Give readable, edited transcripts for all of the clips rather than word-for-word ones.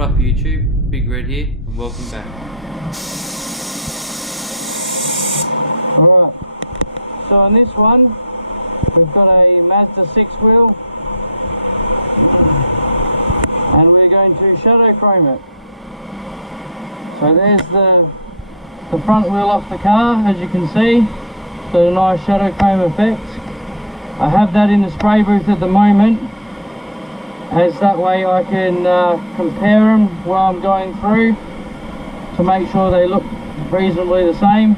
What up YouTube, Big Red here and welcome back. Alright, so on this one we've got a Mazda 6 wheel and we're going to shadow chrome it. So there's the front wheel off the car, as you can see, got a nice shadow chrome effect. I have that in the spray booth at the moment, as that way I can compare them while I'm going through to make sure they look reasonably the same.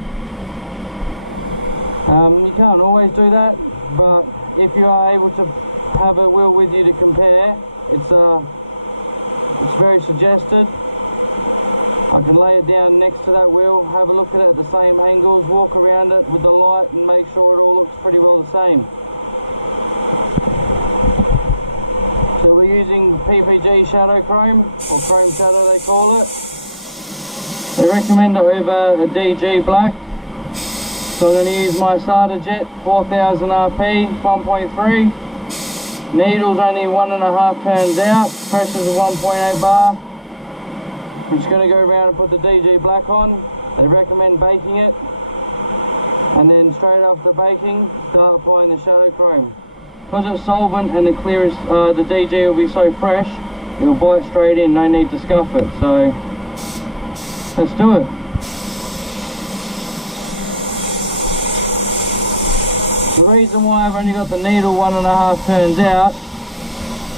You can't always do that, but if you are able to have a wheel with you to compare, it's very suggested. I can lay it down next to that wheel, have a look at it at the same angles, walk around it with the light and make sure it all looks pretty well the same. So we're using PPG Shadow Chrome, or Chrome Shadow they call it. They recommend it with a DG black. So I'm going to use my starter jet, 4000 RP, 1.3. Needle's only 1.5 turns out, pressure's a 1.8 bar. I'm just going to go around and put the DG black on. They recommend baking it. And then straight after baking, start applying the Shadow Chrome. Because it's solvent and the clearest, the DG will be so fresh, it'll bite straight in, no need to scuff it. So, let's do it. The reason why I've only got the needle 1.5 turns out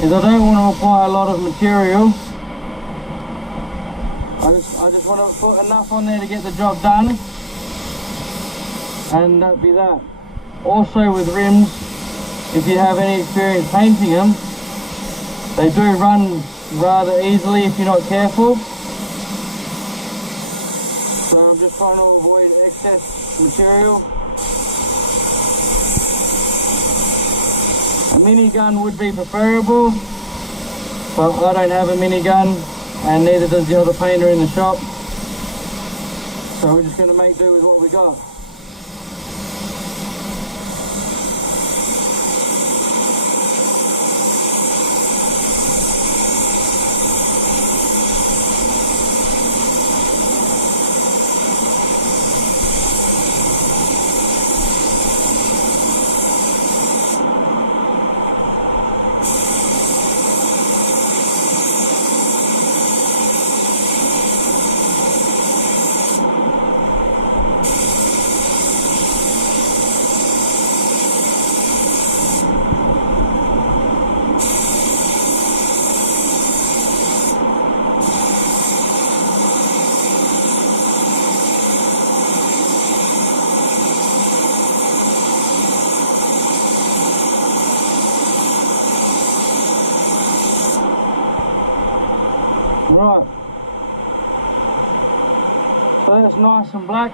is I don't want to apply a lot of material. I just want to put enough on there to get the job done, and that'd be that. Also with rims, if you have any experience painting them, they do run rather easily if you're not careful. So I'm just trying to avoid excess material. A minigun would be preferable, but I don't have a minigun and neither does the other painter in the shop. So we're just going to make do with what we got. Right, so that's nice and black,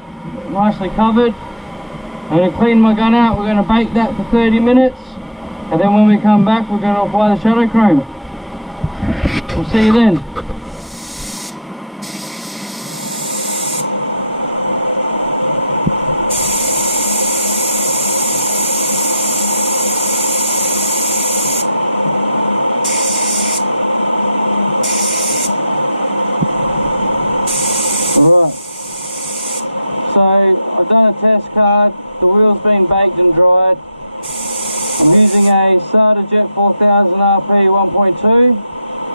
nicely covered. I'm going to clean my gun out, we're going to bake that for 30 minutes, and then when we come back we're going to apply the Shadow Chrome. We'll see you then. Right, so I've done a test card, the wheel's been baked and dried. I'm using a starter jet 4000 RP 1.2.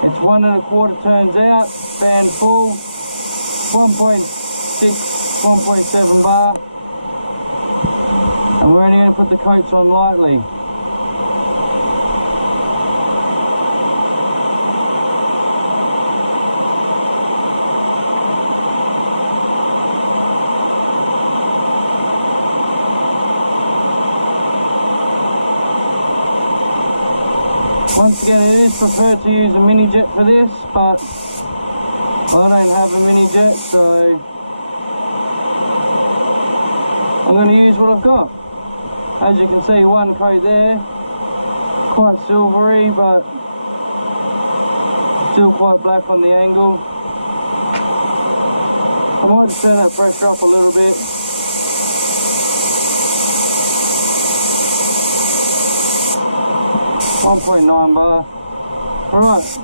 It's 1.25 turns out, fan full, 1.6, 1.7 bar. And we're only going to put the coats on lightly. Once again, it is preferred to use a mini jet for this, but I don't have a mini jet, so I'm going to use what I've got. As you can see, one coat there, quite silvery, but still quite black on the angle. I might turn that pressure up a little bit. 1.9 bar. Alright,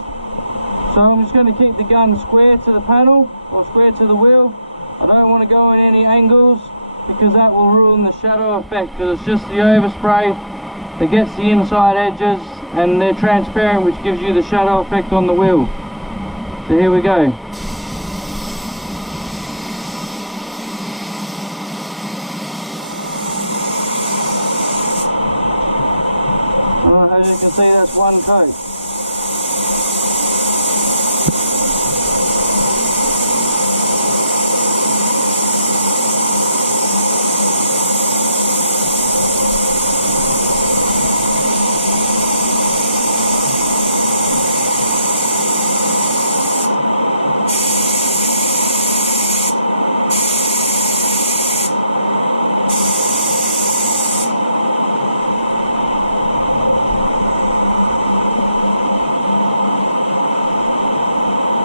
So I'm just going to keep the gun square to the panel, or square to the wheel. I don't want to go at any angles because that will ruin the shadow effect, because it's just the overspray that gets the inside edges and they're transparent, which gives you the shadow effect on the wheel. So here we go. As you can see, that's one coat.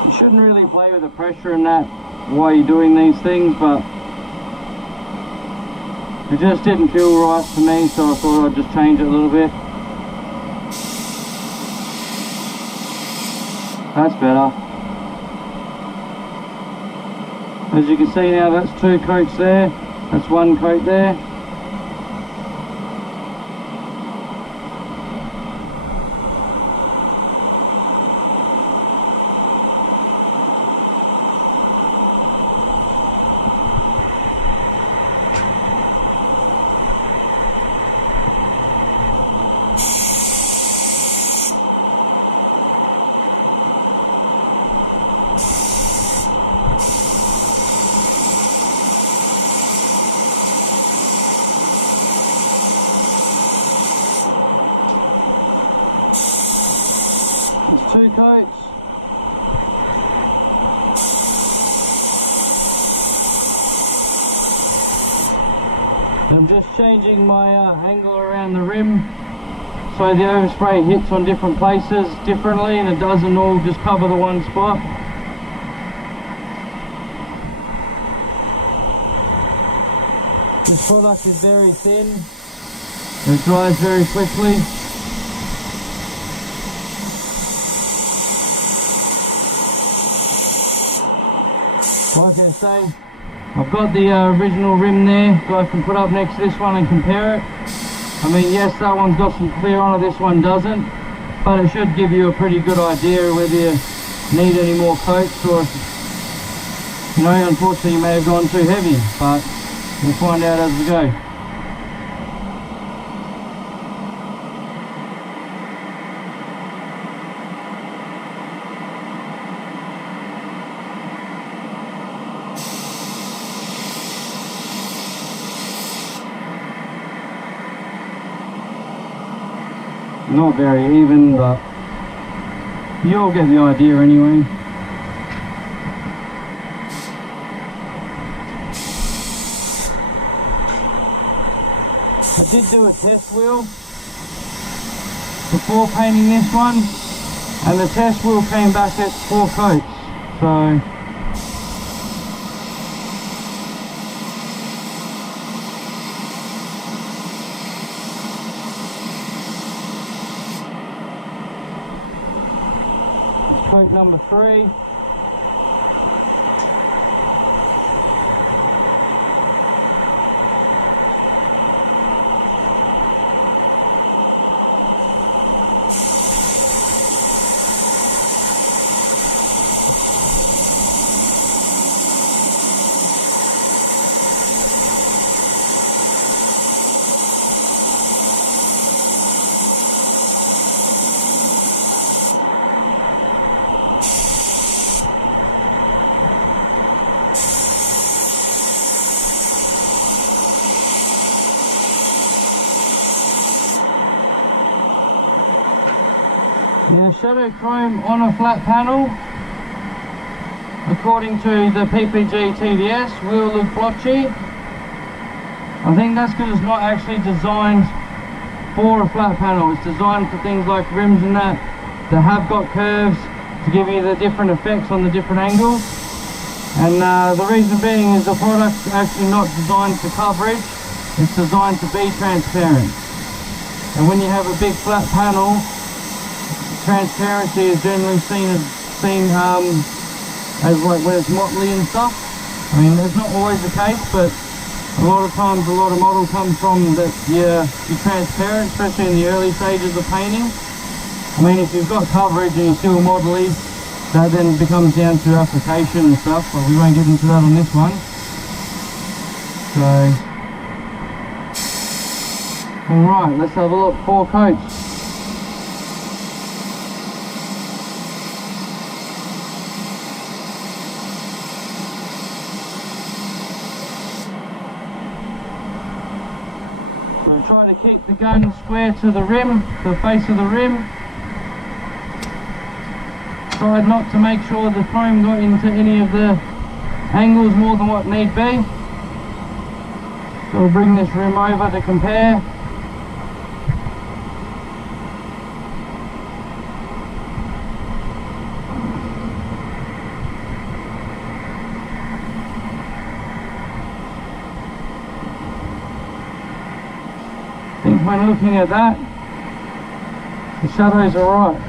You shouldn't really play with the pressure and that while you're doing these things, but it just didn't feel right for me, so I thought I'd just change it a little bit. That's better. As you can see now, that's two coats there, that's one coat there. There's two coats. I'm just changing my angle around the rim so the overspray hits on different places differently and it doesn't all just cover the one spot. This product is very thin and it dries very quickly. Like I say, I've got the original rim there, so I can put up next to this one and compare it. I mean, yes, that one's got some clear on it, this one doesn't, but it should give you a pretty good idea whether you need any more coats, or if, you know, unfortunately you may have gone too heavy, but we'll find out as we go. Not very even, but you'll get the idea anyway. I did do a test wheel before painting this one, and the test wheel came back at 4 coats, so coat number 3. Now, Shadow Chrome on a flat panel, according to the PPG TDS, will look blotchy. I think that's because it's not actually designed for a flat panel. It's designed for things like rims and that have got curves to give you the different effects on the different angles. And the reason being is the product's actually not designed for coverage, it's designed to be transparent. And when you have a big flat panel, transparency is generally seen as seen as like when it's motley and stuff. I mean, that's not always the case, but a lot of times a lot of model comes from that you're transparent, especially in the early stages of painting. I mean, if you've got coverage and you're still modelly, that then becomes down to application and stuff, but we won't get into that on this one. So, alright, let's have a look. 4 coats. So try to keep the gun square to the rim, to the face of the rim. Try not to make sure the chrome got into any of the angles more than what need be. So we'll bring this rim over to compare. I think when looking at that, the shadows are right.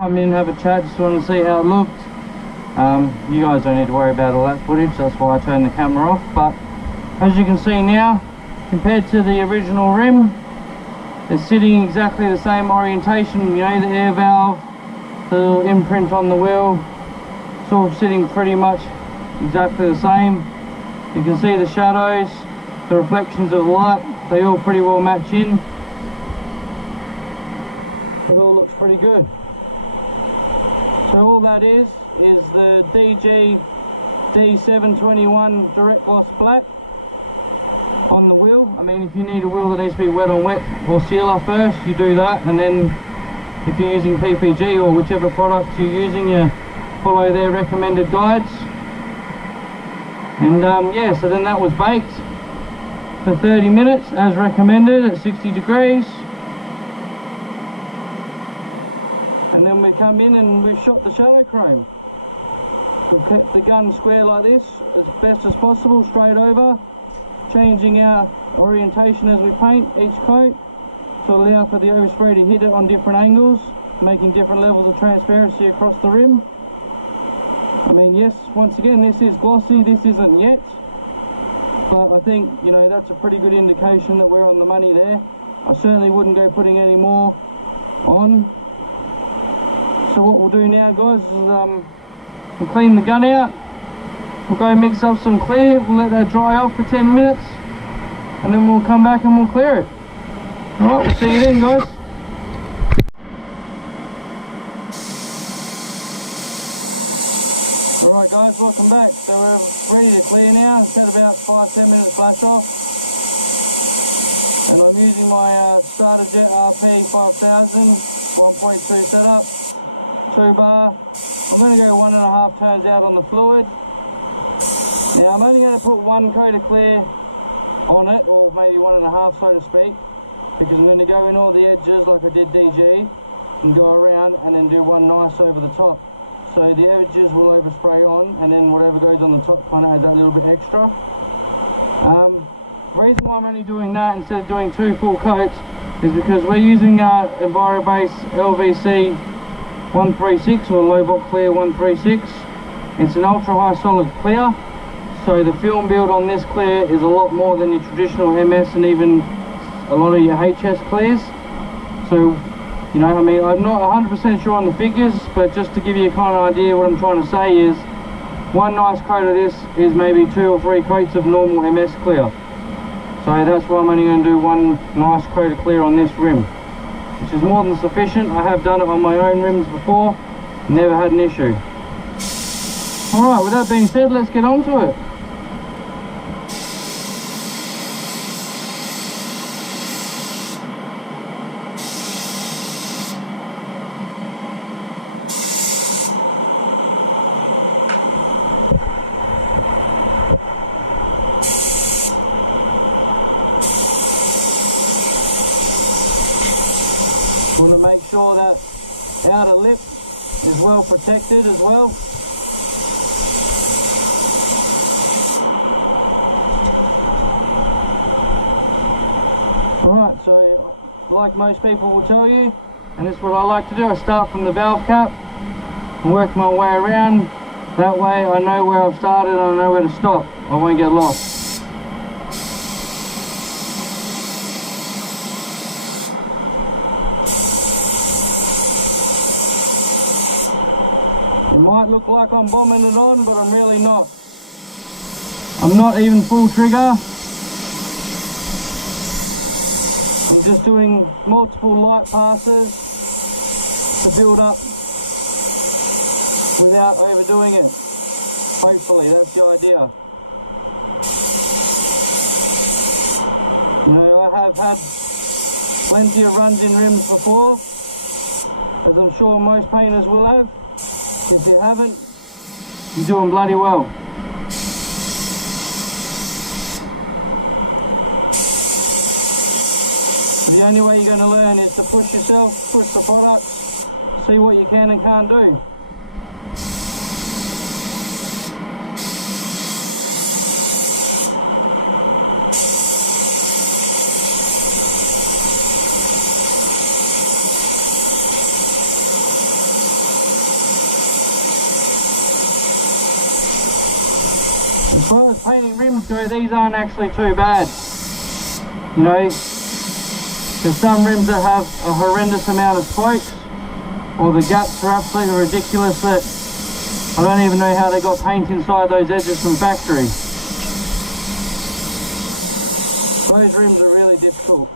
Come in and have a chat, just want to see how it looked. You guys don't need to worry about all that footage, that's why I turned the camera off. But as you can see now, compared to the original rim, it's sitting exactly the same orientation. You know, the air valve, the little imprint on the wheel, it's all sitting pretty much exactly the same. You can see the shadows, the reflections of the light, they all pretty well match in. It all looks pretty good. So all that is the DG D721 direct gloss black on the wheel. I mean, if you need a wheel that needs to be wet on wet or sealer first, you do that, and then if you're using PPG or whichever product you're using, you follow their recommended guides. And yeah, so then that was baked for 30 minutes as recommended at 60 degrees. And then we come in and we've shot the shadow chrome. We've kept the gun square like this as best as possible, straight over, changing our orientation as we paint each coat to allow for the overspray to hit it on different angles, making different levels of transparency across the rim. I mean, yes, once again, this is glossy, this isn't yet, but I think, you know, that's a pretty good indication that we're on the money there. I certainly wouldn't go putting any more on. So what we'll do now, guys, is we'll clean the gun out, we'll go mix up some clear, we'll let that dry off for 10 minutes, and then we'll come back and we'll clear it. Alright, we'll see you then, guys. Alright guys, welcome back. So we're ready to clear now. It's had about 5-10 minutes flash off. And I'm using my starter jet RP 5000 1.2 setup, 2 bar. I'm going to go 1.5 turns out on the fluid. Now I'm only going to put 1 coat of clear on it, or maybe 1.5 so to speak, because I'm going to go in all the edges like I did DG and go around and then do one nice over the top. So the edges will overspray on, and then whatever goes on the top kind of has that little bit extra. The reason why I'm only doing that instead of doing 2 full coats is because we're using EnviroBase LVC 136 or Lobot Clear 136. It's an ultra high solid clear, so the film build on this clear is a lot more than your traditional MS and even a lot of your HS clears. So, you know, I mean, I'm not 100% sure on the figures, but just to give you a kind of idea, what I'm trying to say is one nice coat of this is maybe 2 or 3 coats of normal MS clear. So that's why I'm only going to do 1 nice coat of clear on this rim, which is more than sufficient. I have done it on my own rims before, never had an issue. Alright, with that being said, let's get on to it. Want to make sure that outer lip is well protected as well. Alright, so like most people will tell you, and this is what I like to do, I start from the valve cap and work my way around. That way I know where I've started and I know where to stop. I won't get lost. It might look like I'm bombing it on, but I'm really not. I'm not even full trigger. I'm just doing multiple light passes to build up without overdoing it. Hopefully, that's the idea. You know, I have had plenty of runs in rims before, as I'm sure most painters will have. If you haven't, you're doing bloody well. But the only way you're going to learn is to push yourself, push the product, see what you can and can't do. as painting rims go, these aren't actually too bad. You know, there's some rims that have a horrendous amount of spokes, or the gaps are absolutely ridiculous that I don't even know how they got paint inside those edges from factory. Those rims are really difficult.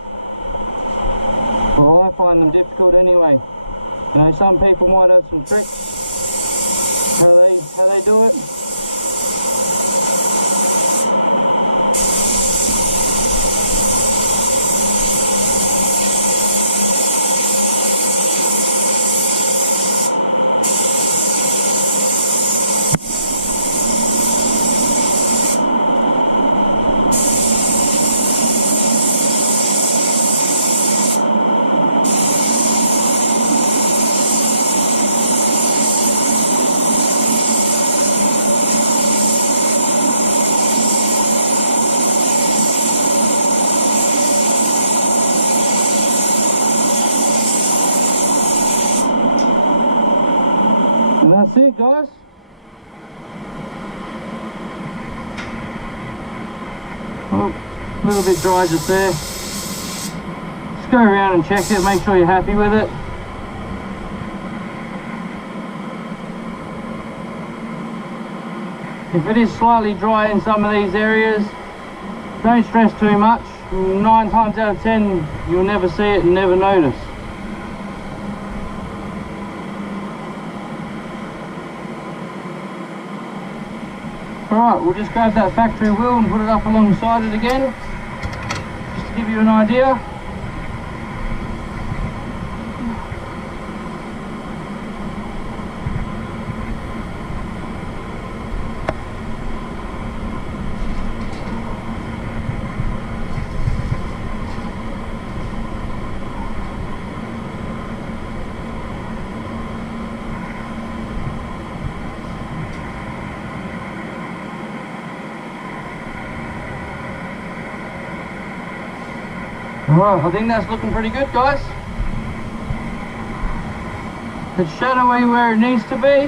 Well, I find them difficult anyway. You know, some people might have some tricks how they do it. And that's it, guys. Oh, a little bit dry just there. Just go around and check it, make sure you're happy with it. If it is slightly dry in some of these areas, don't stress too much. 9 times out of 10, you'll never see it and never notice. Alright, we'll just grab that factory wheel and put it up alongside it again, just to give you an idea. Alright, I think that's looking pretty good, guys. It's shadowy where it needs to be.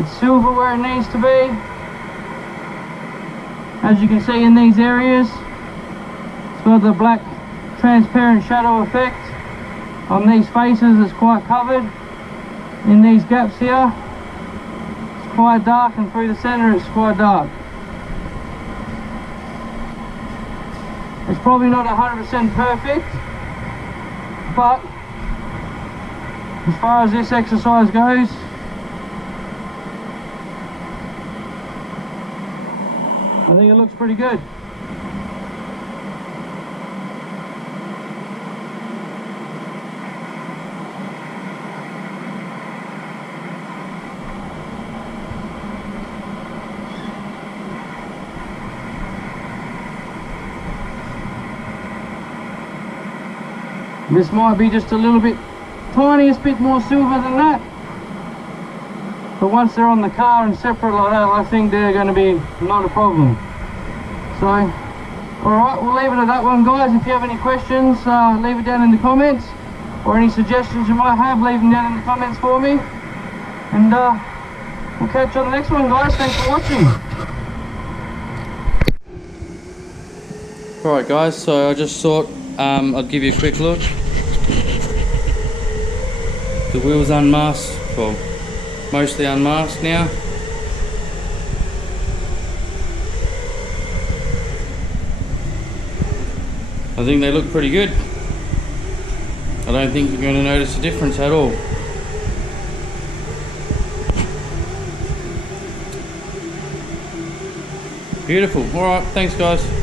It's silver where it needs to be. As you can see in these areas, it's got the black transparent shadow effect. On these faces it's quite covered. In these gaps here, it's quite dark, and through the centre it's quite dark. It's probably not 100% perfect, but as far as this exercise goes, I think it looks pretty good. This might be just a little bit, tiniest bit more silver than that. But once they're on the car and separate like that, I think they're going to be not a problem. So, alright, we'll leave it at that one, guys. If you have any questions, leave it down in the comments. Or any suggestions you might have, leave them down in the comments for me. And we'll catch you on the next one, guys. Thanks for watching. Alright guys, so I just thought I'd give you a quick look. The wheel's unmasked, well, mostly unmasked now. I think they look pretty good. I don't think you're going to notice a difference at all. Beautiful. Alright, thanks guys.